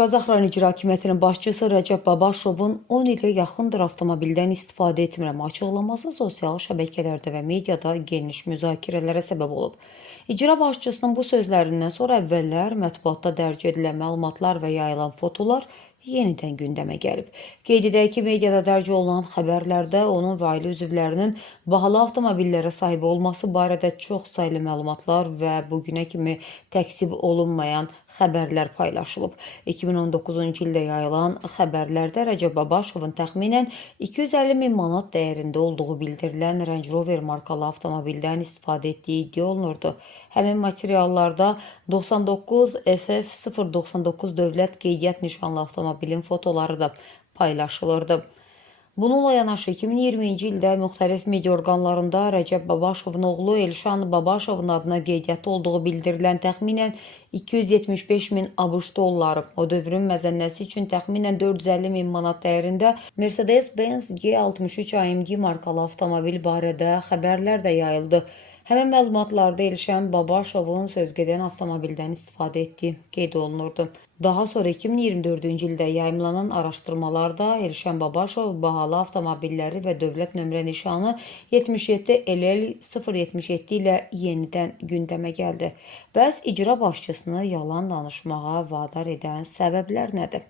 Qazax rayon icra hakimiyyətinin başçısı Rəcəb Babaşovun 10 ilə yaxındır avtomobildən istifadə etmirəm açıqlaması sosial şəbəkələrdə və mediada geniş müzakirələrə səbəb olub. İcra başçısının bu sözlərindən sonra əvvəllər mətbuatda dərc edilən məlumatlar və yayılan fotolar yenidən gündəmə gəlib. Qeyd edək ki, mediada dərc olunan xəbərlərdə onun və ailə üzvlərinin bahalı avtomobillərə sahib olması barədə çox saylı məlumatlar və bugünə kimi təksib olunmayan xəbərlər paylaşılıb. 2019-cu ildə yayılan xəbərlərdə Rəcəb Babaşovun təxminən 250 min manat dəyərində olduğu bildirilən Range Rover markalı avtomobildən istifadə etdiyi iddia olunurdu. Həmin materiallarda 99 FF099 dövlət qeydiyyat nişanlı avtomobilin fotoları da paylaşılırdı. Bununla yanaşı 2020-ci ildə müxtəlif media orqanlarında Rəcəb Babaşovun oğlu Elşan Babaşovun adına qeydiyyatda olduğu bildirilən təxminən 275 min ABŞ dolları, o dövrün məzənnəsi üçün təxminən 450 min manat dəyərində Mercedes-Benz G63 AMG markalı avtomobil barədə xəbərlər də yayıldı. Həmin məlumatlarda Elşən Babaşovun sözgedən avtomobildən istifadə etdiyi qeyd olunurdu. Daha sonra 2024-cü ildə yayımlanan araşdırmalarda Elşən Babaşov bahalı avtomobilləri və dövlət nömrə nişanı 77 LL 077 ilə yenidən gündəmə gəldi. Bəs icra başçısını yalan danışmağa vadar edən səbəblər nədir?